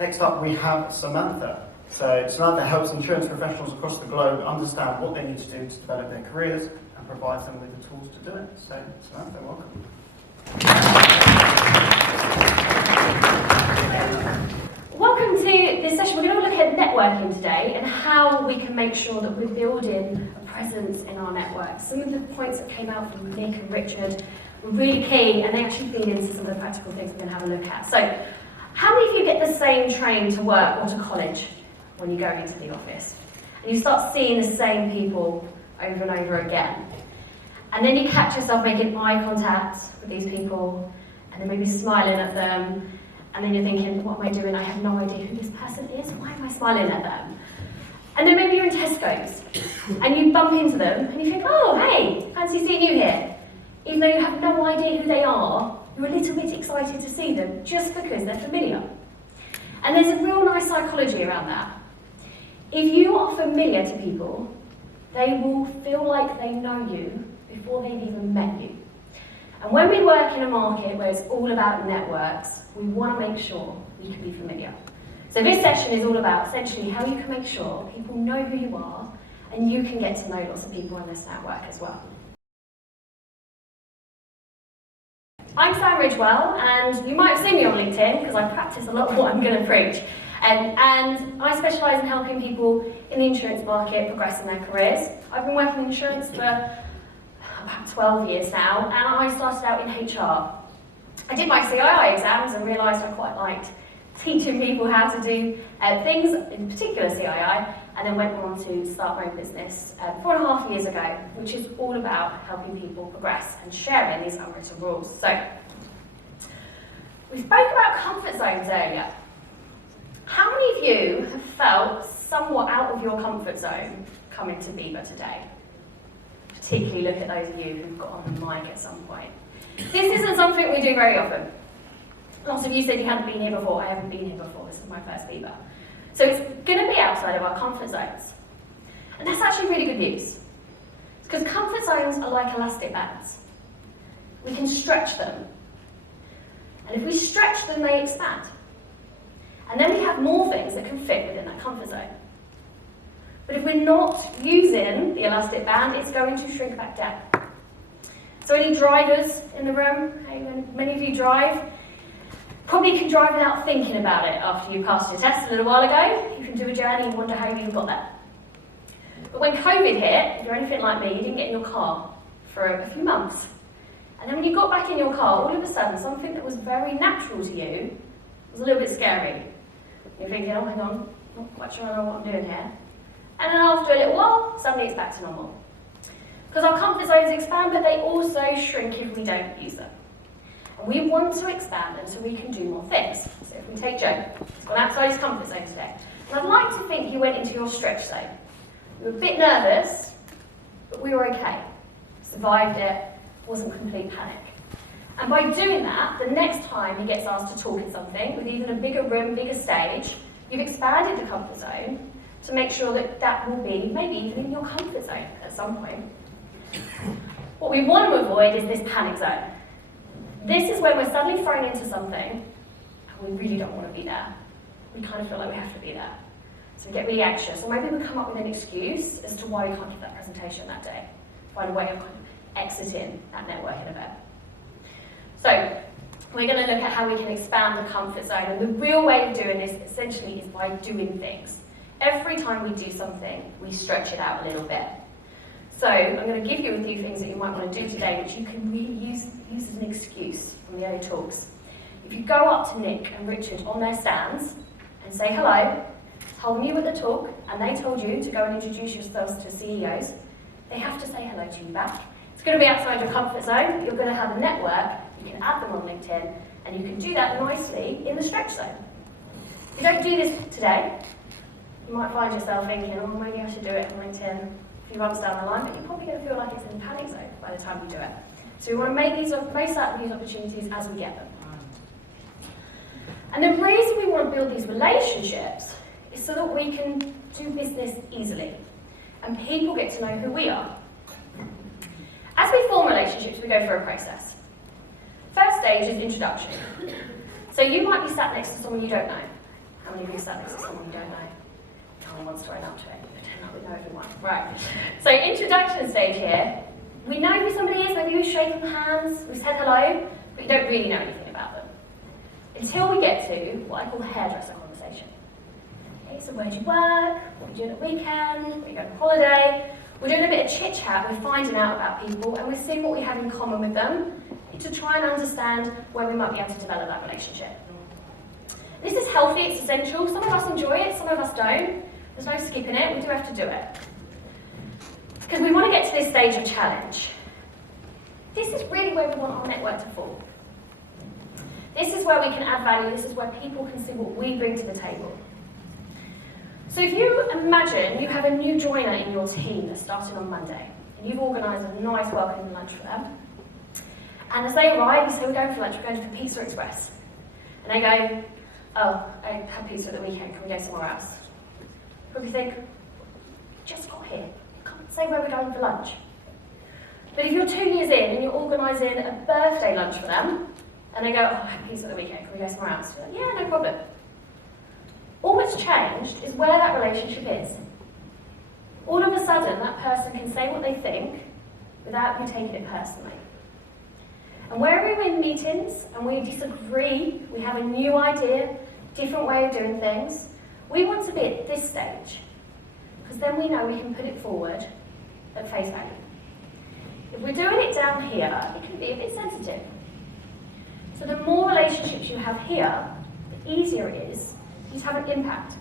Next up, we have Samantha. So Samantha helps insurance professionals across the globe understand what they need to do to develop their careers and provides them with the tools to do it. So Samantha, welcome. Welcome to this session. We're going to look at networking today and how we can make sure that we're building a presence in our network. Some of the points that came out from Nick and Richard were really key, and they actually feed into some of the practical things we're going to have a look at. So, how many of you get the same train to work or to college when you go into the office? And you start seeing the same people over and over again. And then you catch yourself making eye contact with these people, and then maybe smiling at them. And then you're thinking, what am I doing? I have no idea who this person is. Why am I smiling at them? And then maybe you're in Tesco's and you bump into them and you think, oh, hey, fancy seeing you here. Even though you have no idea who they are, you're a little bit excited to see them just because they're familiar. And there's a real nice psychology around that. If you are familiar to people, they will feel like they know you before they've even met you. And when we work in a market where it's all about networks, we want to make sure we can be familiar. So this session is all about essentially how you can make sure people know who you are and you can get to know lots of people in this network as well. I'm Sam Ridgewell, and you might have seen me on LinkedIn because I practice a lot of what I'm going to preach. And I specialise in helping people in the insurance market progress in their careers. I've been working in insurance for about 12 years now, and I started out in HR. I did my CII exams and realised I quite liked teaching people how to do things, in particular CII, and then went on to start my own business 4.5 years ago, which is all about helping people progress and sharing these unwritten rules. So, we spoke about comfort zones earlier. How many of you have felt somewhat out of your comfort zone coming to BIBA today? Particularly look at those of you who've got on the mic at some point. This isn't something we do very often. Lots of you said you hadn't been here before. I haven't been here before. This is my first BIBA. So it's going to be outside of our comfort zones. And that's actually really good news. Because comfort zones are like elastic bands. We can stretch them. And if we stretch them, they expand. And then we have more things that can fit within that comfort zone. But if we're not using the elastic band, it's going to shrink back down. So any drivers in the room? Hey, many of you drive. Probably can drive without thinking about it after you passed your test a little while ago. You can do a journey and wonder how you got there. But when COVID hit, if you're anything like me, you didn't get in your car for a few months. And then when you got back in your car, all of a sudden, something that was very natural to you was a little bit scary. You're thinking, oh, hang on, not quite sure I know what I'm doing here. And then after a little while, suddenly it's back to normal. Because our comfort zones expand, but they also shrink if we don't use them. And we want to expand them so we can do more things. So if we take Joe, he's gone outside his comfort zone today. And I'd like to think you went into your stretch zone. You were a bit nervous, but we were okay. Survived it, wasn't complete panic. And by doing that, the next time he gets asked to talk in something, with even a bigger room, bigger stage, you've expanded the comfort zone to make sure that that will be maybe even in your comfort zone at some point. What we want to avoid is this panic zone. This is when we're suddenly thrown into something and we really don't want to be there. We kind of feel like we have to be there. So we get really anxious, or maybe we come up with an excuse as to why we can't give that presentation that day. Find a way of kind of exiting that networking event. So we're going to look at how we can expand the comfort zone, and the real way of doing this essentially is by doing things. Every time we do something, we stretch it out a little bit. So I'm going to give you a few things that you might want to do today, which you can really use as an excuse from the early talks. If you go up to Nick and Richard on their stands and say hello, told you at the talk, and they told you to go and introduce yourselves to CEOs, they have to say hello to you back. It's going to be outside your comfort zone. You're going to have a network. You can add them on LinkedIn, and you can do that nicely in the stretch zone. If you don't do this today, you might find yourself thinking, oh, maybe I should do it on LinkedIn a few months down the line, but you're probably going to feel like it's in the panic zone by the time you do it. So we want to make these most out of these opportunities as we get them. And the reason we want to build these relationships is so that we can do business easily, and people get to know who we are. As we form relationships, we go through a process. First stage is introduction. So you might be sat next to someone you don't know. How many of you sat next to someone you don't know? No one wants to own up to it. Pretend like we know everyone. Right. So introduction stage here. We know who somebody is, maybe we've shaken hands, we've said hello, but you don't really know anything about them. Until we get to what I call the hairdresser conversation. Okay, so where do you work? What are you doing at the weekend? Where are you going on holiday? We're doing a bit of chit chat, we're finding out about people, and we're seeing what we have in common with them to try and understand where we might be able to develop that relationship. This is healthy, it's essential. Some of us enjoy it, some of us don't. There's no skipping it, we do have to do it. Because we want to get to this stage of challenge. This is really where we want our network to fall. This is where we can add value, this is where people can see what we bring to the table. So if you imagine you have a new joiner in your team that's starting on Monday, and you've organised a nice welcome lunch for them, and as they arrive, you say, we're going for lunch, we're going for Pizza Express. And they go, oh, I had pizza at the weekend, can we go somewhere else? Probably think, just got here, you can't say where we're going for lunch. But if you're 2 years in and you're organising a birthday lunch for them, and they go, oh, I had pizza at the weekend, can we go somewhere else? You're like, yeah, no problem. All that's changed is where that relationship is. All of a sudden, that person can say what they think without you taking it personally. And where we're in meetings and we disagree, we have a new idea, different way of doing things, we want to be at this stage, because then we know we can put it forward at face value. If we're doing it down here, it can be a bit sensitive. So the more relationships you have here, the easier it is to have an impact.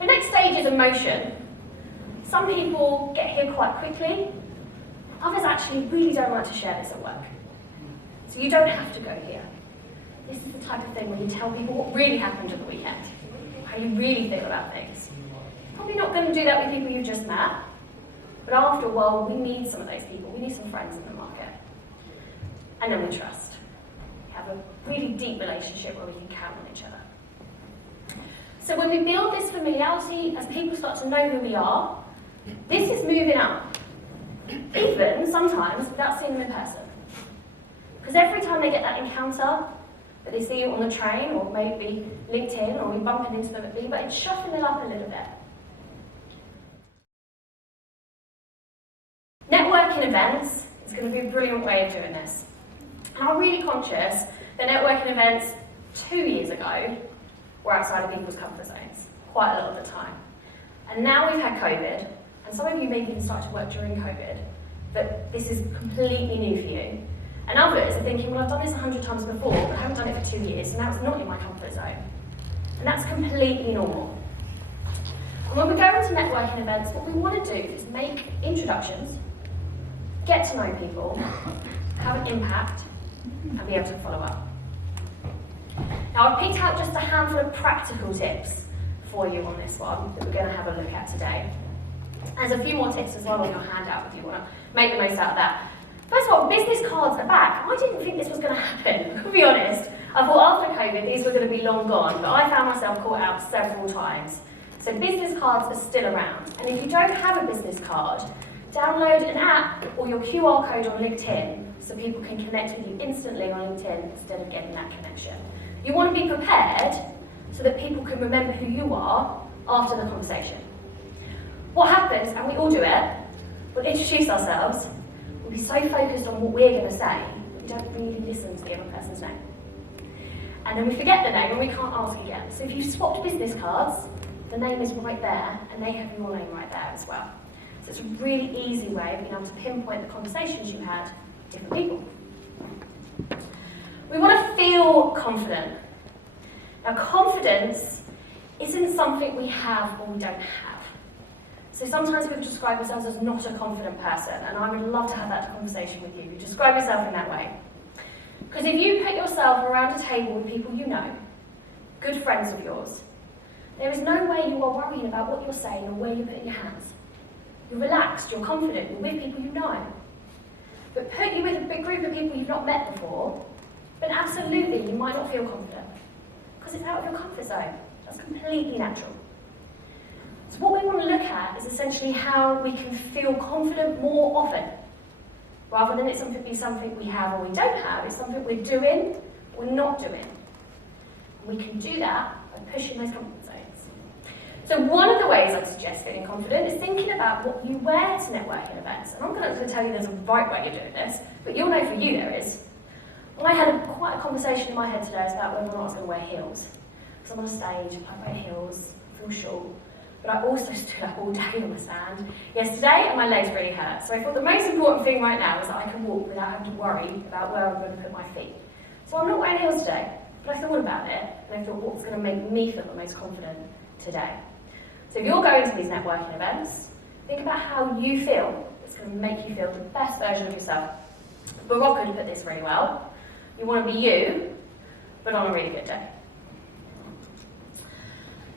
The next stage is emotion. Some people get here quite quickly. Others actually really don't like to share this at work. So you don't have to go here. This is the type of thing where you tell people what really happened at the weekend, how you really feel about things. Probably not going to do that with people you just met, but after a while we need some of those people. We need some friends in the market. And then we trust. We have a really deep relationship where we can count on each other. So when we build this familiarity, as people start to know who we are, this is moving up. Even sometimes without seeing them in person. Because every time they get that encounter, that they see you on the train, or maybe LinkedIn, or we bumping into them at BIBA, it's shuffling it up a little bit. Networking events is going to be a brilliant way of doing this. And I'm really conscious that networking events 2 years ago were outside of people's comfort zones, quite a lot of the time. And now we've had COVID, and some of you maybe can start to work during COVID, but this is completely new for you. And others are thinking, well, I've done this 100 times before, but I haven't done it for 2 years, so now it's not in my comfort zone. And that's completely normal. And when we go into networking events, what we want to do is make introductions, get to know people, have an impact, and be able to follow up. Now, I've picked out just a handful of practical tips for you on this one that we're going to have a look at today. There's a few more tips as well on your handout if you want to make the most out of that. First of all, business cards are back. I didn't think this was going to happen, to be honest. I thought after COVID these were going to be long gone, but I found myself caught out several times. So business cards are still around. And if you don't have a business card, download an app or your QR code on LinkedIn so people can connect with you instantly on LinkedIn instead of getting that connection. You want to be prepared so that people can remember who you are after the conversation. What happens, and we all do it, we'll introduce ourselves, we'll be so focused on what we're going to say that we don't really listen to the other person's name. And then we forget the name and we can't ask again. So if you've swapped business cards, the name is right there and they have your name right there as well. So it's a really easy way of being able to pinpoint the conversations you had with different people. We want to feel confident. Now, confidence isn't something we have or we don't have. So sometimes people describe themselves as not a confident person, and I would love to have that conversation with you. You describe yourself in that way. Because if you put yourself around a table with people you know, good friends of yours, there is no way you are worrying about what you're saying or where you put your hands. You're relaxed, you're confident, you're with people you know. But put you with a big group of people you've not met before, then absolutely you might not feel confident. Because it's out of your comfort zone. That's completely natural. So what we want to look at is essentially how we can feel confident more often. Rather than it be something we have or we don't have, it's something we're doing or not doing. We can do that by pushing those comfort zones. So one of the ways I'd suggest feeling confident is thinking about what you wear to networking events. And I'm not going to tell you there's a right way of doing this, but you'll know for you there is. And I had quite a conversation in my head today about whether or not I was going to wear heels. Because I'm on a stage, I wear heels, I feel short. But I also stood up all day on the stand yesterday and my legs really hurt. So I thought the most important thing right now is that I can walk without having to worry about where I'm going to put my feet. So I'm not wearing heels today, but I thought about it and I thought what's going to make me feel the most confident today. So if you're going to these networking events, think about how you feel. It's going to make you feel the best version of yourself. BIBA put this really well. You want to be you, but on a really good day.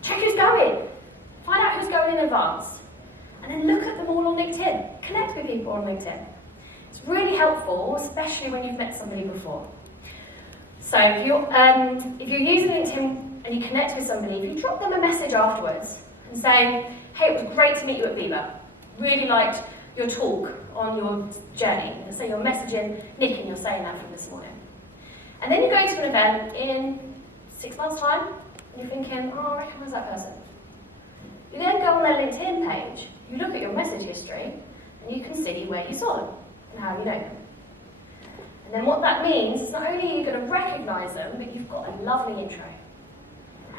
Check who's going. Find out who's going in advance. And then look at them all on LinkedIn. Connect with people on LinkedIn. It's really helpful, especially when you've met somebody before. So if you're using LinkedIn and you connect with somebody, if you drop them a message afterwards and saying, hey, it was great to meet you at BIBA. Really liked your talk on your journey. And say you're messaging Nick and you're saying that from this morning. And then you go to an event in 6 months' time and you're thinking, oh, I recognise that person. You then go on their LinkedIn page, you look at your message history, and you can see where you saw them and how you know them. And then what that means is not only are you going to recognise them, but you've got a lovely intro.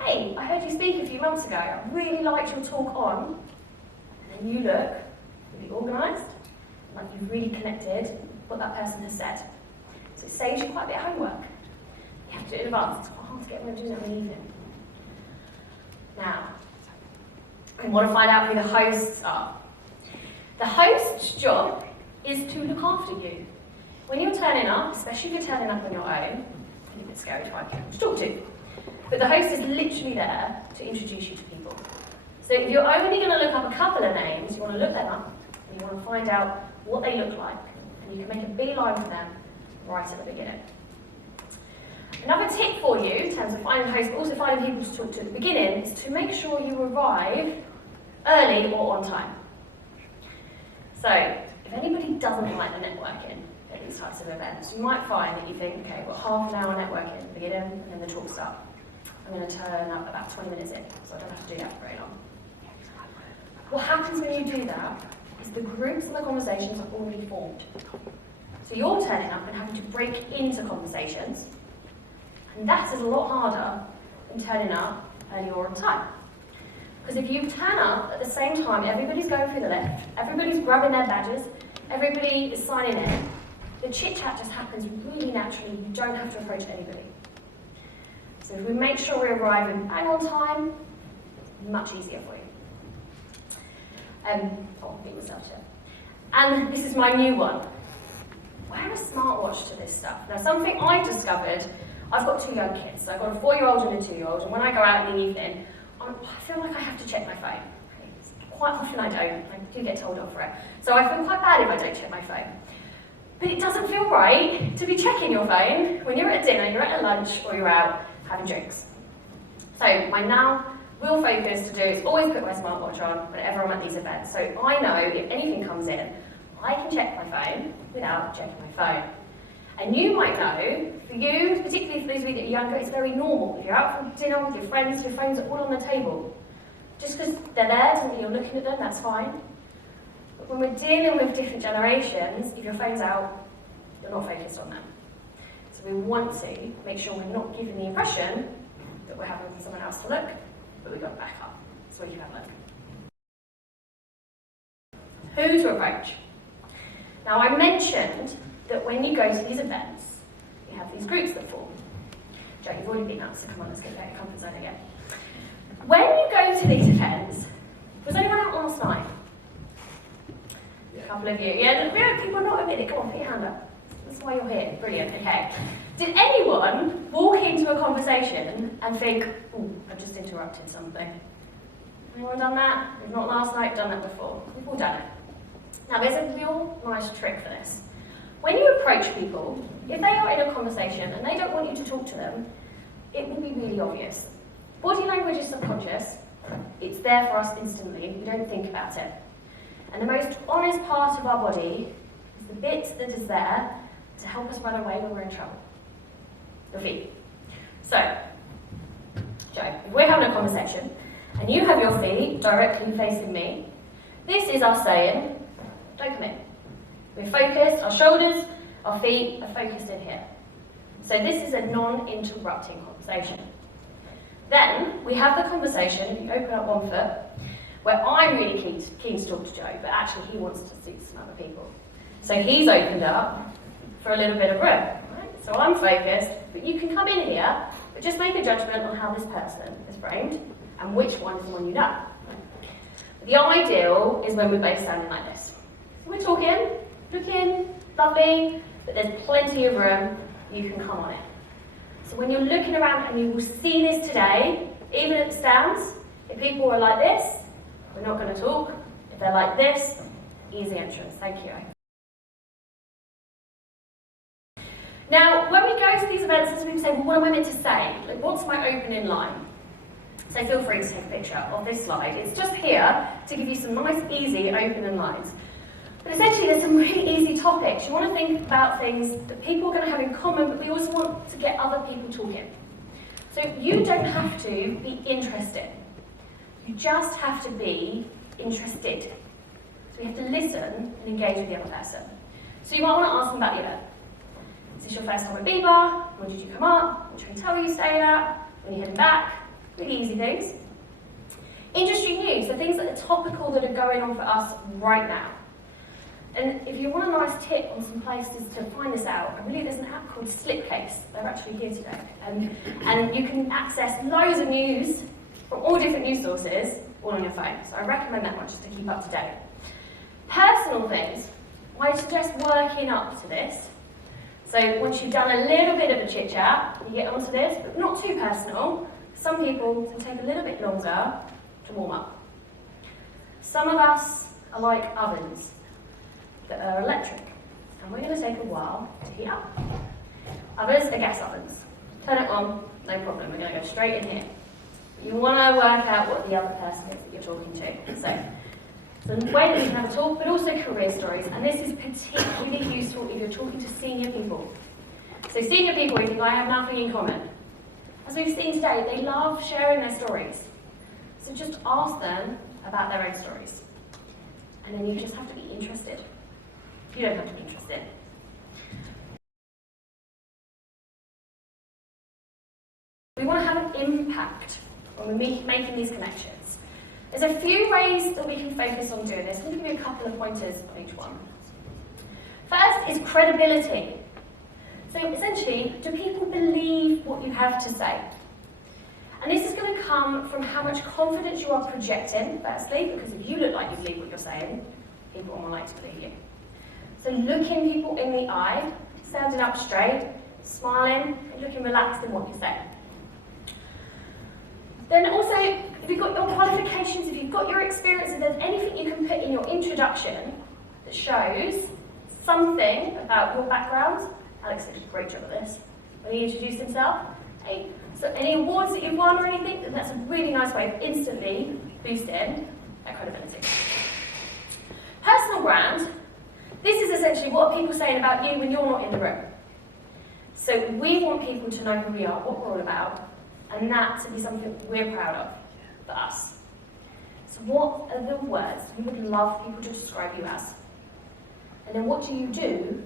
Hey, I heard you speak a few months ago. I really liked your talk on. And then you look really organised, like you've really connected what that person has said. So it saves you quite a bit of homework. You have to do it in advance. It's quite hard to get them to do that in the evening. Now, we want to find out who the hosts are. The host's job is to look after you. When you're turning up, especially if you're turning up on your own, I think it's scary to find people to talk to. But the host is literally there to introduce you to people. So if you're only going to look up a couple of names, you want to look them up, and you want to find out what they look like, and you can make a beeline for them right at the beginning. Another tip for you, in terms of finding hosts, but also finding people to talk to at the beginning, is to make sure you arrive early or on time. So, if anybody doesn't like the networking at these types of events, you might find that you think, okay, I've got half an hour networking at the beginning, and then the talk starts. I'm going to turn up about 20 minutes in, so I don't have to do that for very long. What happens when you do that is the groups and the conversations are already formed. So you're turning up and having to break into conversations, and that is a lot harder than turning up early or on time. Because if you turn up at the same time, everybody's going through the left, everybody's grabbing their badges, everybody is signing in, the chit-chat just happens really naturally, you don't have to approach anybody. So if we make sure we're arriving bang on time, much easier for you. I'll beat myself here. And this is my new one. Wear a smartwatch to this stuff. Now something I discovered, I've got 2 young kids, so I've got a 4-year-old and a 2-year-old, and when I go out in the evening, I feel like I have to check my phone. Quite often I don't, I do get told off for it. So I feel quite bad if I don't check my phone. But it doesn't feel right to be checking your phone when you're at dinner, you're at a lunch, or you're out having drinks. So my now real focus to do is always put my smartwatch on whenever I'm at these events. So I know if anything comes in, I can check my phone without checking my phone. And you might know, for you, particularly for those of you that are younger, it's very normal. If you're out for dinner with your phones are all on the table. Just because they're there doesn't mean you're looking at them, that's fine. But when we're dealing with different generations, if your phone's out, you're not focused on them. So we want to make sure we're not giving the impression that we're having someone else to look, but we've got to back up. So we can have a look. Who to approach? Now I mentioned that when you go to these events, you have these groups that form. Joe, you've already been out, so come on, let's get back to comfort zone again. When you go to these events, was anyone out last night? A couple of you. Yeah, people are not admitted. Come on, put your hand up. That's why you're here. Brilliant, okay. Did anyone walk into a conversation and think, oh, I've just interrupted something? Anyone done that? If not last night, done that before. We've all done it. Now, there's a real nice trick for this. When you approach people, if they are in a conversation and they don't want you to talk to them, it will be really obvious. Body language is subconscious. It's there for us instantly. We don't think about it. And the most honest part of our body is the bit that is there to help us run away when we're in trouble. The feet. So, Joe, if we're having a conversation and you have your feet directly facing me, this is us saying, don't come in. We're focused, our shoulders, our feet are focused in here. So this is a non-interrupting conversation. Then we have the conversation, if you open up one foot, where I'm really keen to talk to Joe, but actually he wants to see some other people. So he's opened up for a little bit of room. Right? So I'm focused, but you can come in here, but just make a judgment on how this person is framed and which one is the one you know. The ideal is when we're both standing like this. So we're talking, looking, lovely, but there's plenty of room, you can come on it. So when you're looking around, and you will see this today, even at the stands, if people are like this, we're not going to talk. If they're like this, easy entrance. Thank you. Now, when we go to these events, as we say, well, what am I meant to say? Like, what's my opening line? So feel free to take a picture of this slide. It's just here to give you some nice, easy opening lines. But essentially, there's some really easy topics. You want to think about things that people are going to have in common, but we also want to get other people talking. So you don't have to be interested. You just have to be interested. So we have to listen and engage with the other person. So you might want to ask them about the event. Is this your first time at BIBA? When did you come up? Which hotel you stayed at? When are you heading back? Really easy things. Industry news, so things that are topical that are going on for us right now. And if you want a nice tip on some places to find this out, I believe there's an app called Slipcase. They're actually here today. And you can access loads of news from all different news sources, all on your phone. So I recommend that one just to keep up to date. Personal things, I suggest working up to this. So once you've done a little bit of a chit chat, you get onto this, but not too personal. Some people can take a little bit longer to warm up. Some of us are like ovens that are electric, and we're going to take a while to heat up. Others are gas ovens. Turn it on, no problem, we're going to go straight in here. You want to work out what the other person is that you're talking to. So the way that we can have a talk, but also career stories, and this is particularly useful if you're talking to senior people. So senior people, you think, I have nothing in common. As we've seen today, they love sharing their stories. So just ask them about their own stories. And then you just have to be interested. You don't have to be interested. We want to have an impact when we're making these connections. There's a few ways that we can focus on doing this. I'm going to give you a couple of pointers on each one. First is credibility. So essentially, do people believe what you have to say? And this is going to come from how much confidence you are projecting, firstly, because if you look like you believe what you're saying, people are more likely to believe you. So looking people in the eye, standing up straight, smiling, and looking relaxed in what you say. Then also, if you've got your qualifications, if you've got your experience, if there's anything you can put in your introduction that shows something about your background. Alex did a great job at this when he introduced himself. So any awards that you've won or anything, then that's a really nice way of instantly boosting that credibility. Personal brand. This is essentially what people are saying about you when you're not in the room. So we want people to know who we are, what we're all about, and that to be something we're proud of for us. So what are the words we would love people to describe you as? And then what do you do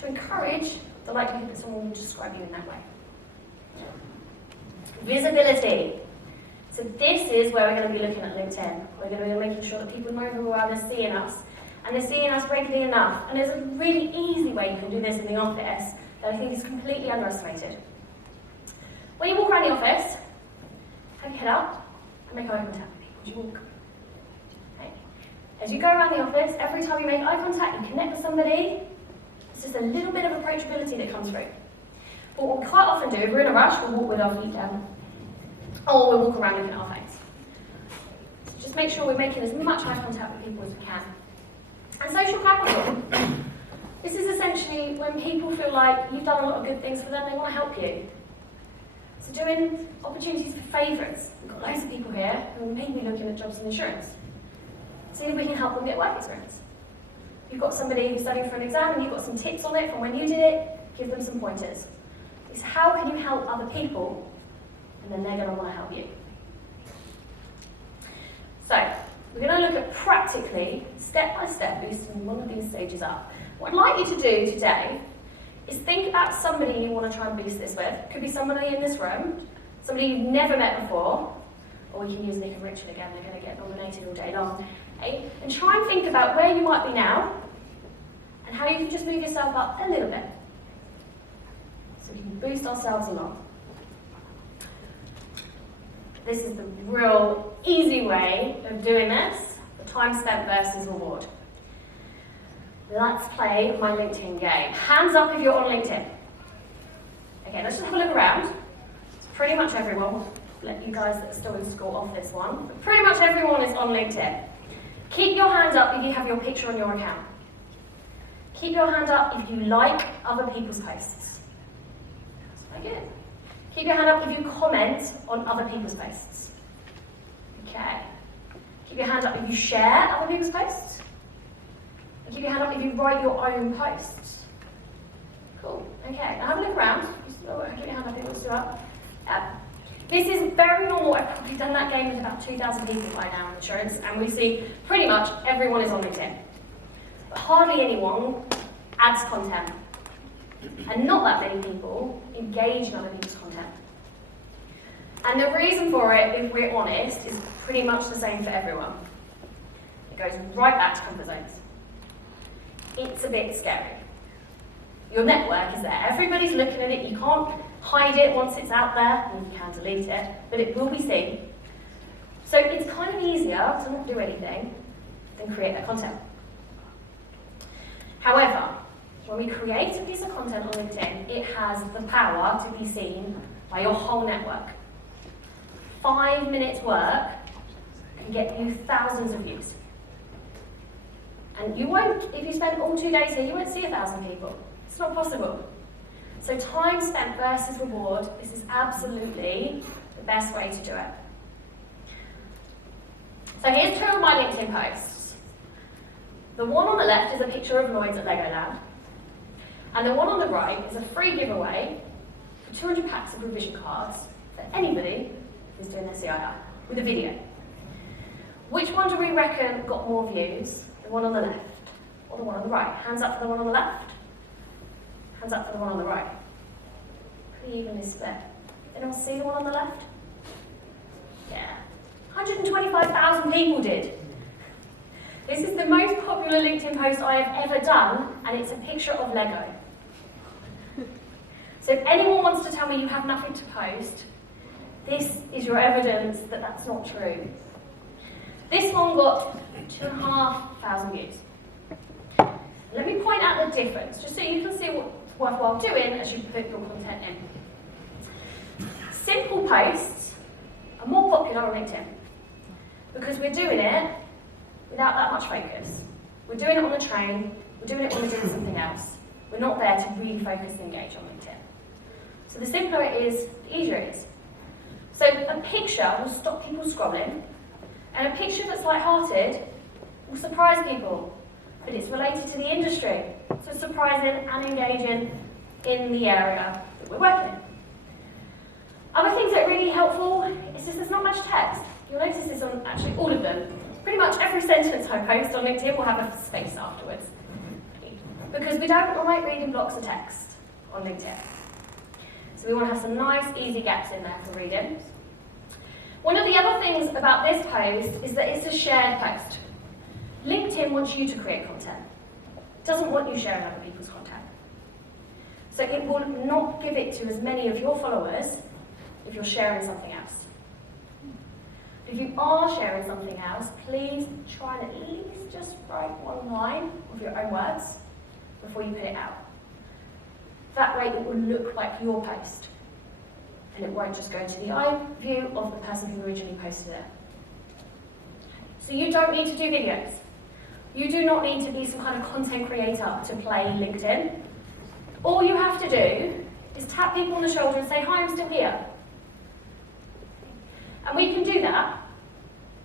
to encourage the likelihood that someone will describe you in that way? Visibility. So this is where we're going to be looking at LinkedIn. We're going to be making sure that people know who we are and they're seeing us. And they're seeing us regularly enough. And there's a really easy way you can do this in the office that I think is completely underestimated. When you walk around the office, have your head up and make eye contact with people as you walk. Okay. As you go around the office, every time you make eye contact, you connect with somebody, it's just a little bit of approachability that comes through. But what we quite often do, if we're in a rush, we'll walk with our feet down. Or we'll walk around looking at our phones. So just make sure we're making as much eye contact with people as we can. And social capital. This is essentially when people feel like you've done a lot of good things for them, they want to help you. So doing opportunities for favourites. We've got loads of people here who are maybe looking at jobs in insurance. See if we can help them get work experience. You've got somebody who's studying for an exam and you've got some tips on it from when you did it, give them some pointers. It's how can you help other people and then they're going to want to help you. So, we're going to look at practically, step by step, boosting one of these stages up. What I'd like you to do today is think about somebody you want to try and boost this with. It could be somebody in this room, somebody you've never met before, or we can use Nick and Richard again, they're going to get nominated all day long. Okay? And try and think about where you might be now, and how you can just move yourself up a little bit. So we can boost ourselves along. This is the real easy way of doing this, the time spent versus reward. Let's play my LinkedIn game. Hands up if you're on LinkedIn. Okay, let's just have a look around. Pretty much everyone, we'll let you guys that are still in school off this one, but pretty much everyone is on LinkedIn. Keep your hand up if you have your picture on your account. Keep your hand up if you like other people's posts. That's very good. Keep your hand up if you comment on other people's posts. Okay. Keep your hand up if you share other people's posts. And keep your hand up if you write your own posts. Cool. Okay. Now have a look around. Keep your hand up if you're still up. This is very normal. I've probably done that game with about 2,000 people by now in insurance, and we see pretty much everyone is on LinkedIn. But hardly anyone adds content. And not that many people engage in other people's content. And the reason for it, if we're honest, is pretty much the same for everyone. It goes right back to comfort zones. It's a bit scary. Your network is there. Everybody's looking at it. You can't hide it once it's out there. I mean, you can delete it, but it will be seen. So it's kind of easier to not do anything than create that content. However, when we create a piece of content on LinkedIn, it has the power to be seen by your whole network. 5 minutes work can get you thousands of views. And you won't, if you spend all 2 days here, you won't see 1,000 people. It's not possible. So time spent versus reward, this is absolutely the best way to do it. So here's 2 of my LinkedIn posts. The one on the left is a picture of Lloyd's at Legoland. And the one on the right is a free giveaway for 200 packs of revision cards for anybody who's doing their CII with a video. Which one do we reckon got more views? The one on the left or the one on the right? Hands up for the one on the left. Hands up for the one on the right. Pretty evenly split. Anyone see the one on the left? Yeah. 125,000 people did. This is the most popular LinkedIn post I have ever done, and it's a picture of Lego. So if anyone wants to tell me you have nothing to post, this is your evidence that that's not true. This one got 2,500 views. Let me point out the difference, just so you can see what's worthwhile doing as you put your content in. Simple posts are more popular on LinkedIn because we're doing it without that much focus. We're doing it on the train, we're doing it when we're doing something else. We're not there to really focus and engage on LinkedIn. So the simpler it is, the easier it is. So a picture will stop people scrolling, and a picture that's light-hearted will surprise people, but it's related to the industry, so it's surprising and engaging in the area that we're working in. Other things that are really helpful is just there's not much text. You'll notice this on actually all of them. Pretty much every sentence I post on LinkedIn will have a space afterwards. Because we don't like reading blocks of text on LinkedIn. So we want to have some nice, easy gaps in there for reading. One of the other things about this post is that it's a shared post. LinkedIn wants you to create content. It doesn't want you sharing other people's content. So it will not give it to as many of your followers if you're sharing something else. If you are sharing something else, please try and at least just write one line of your own words before you put it out. That way it will look like your post, and it won't just go into the eye view of the person who originally posted it. So you don't need to do videos. You do not need to be some kind of content creator to play LinkedIn. All you have to do is tap people on the shoulder and say, "Hi, I'm still here." And we can do that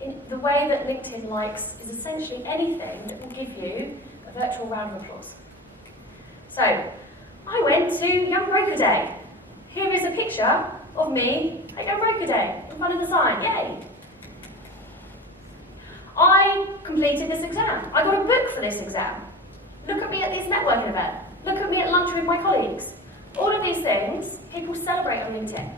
in the way that LinkedIn likes is essentially anything that will give you a virtual round of applause. So, I went to Young Broker Day. Here is a picture of me at your broker day in front of the sign. Yay! I completed this exam. I got a book for this exam. Look at me at this networking event. Look at me at lunch with my colleagues. All of these things people celebrate on LinkedIn.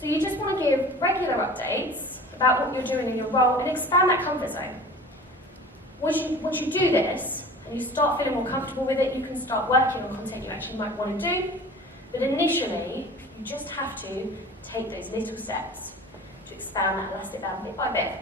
So you just want to give regular updates about what you're doing in your role and expand that comfort zone. Once you do this and you start feeling more comfortable with it, you can start working on content you actually might want to do. But initially, you just have to take those little steps to expand that elastic band bit by bit.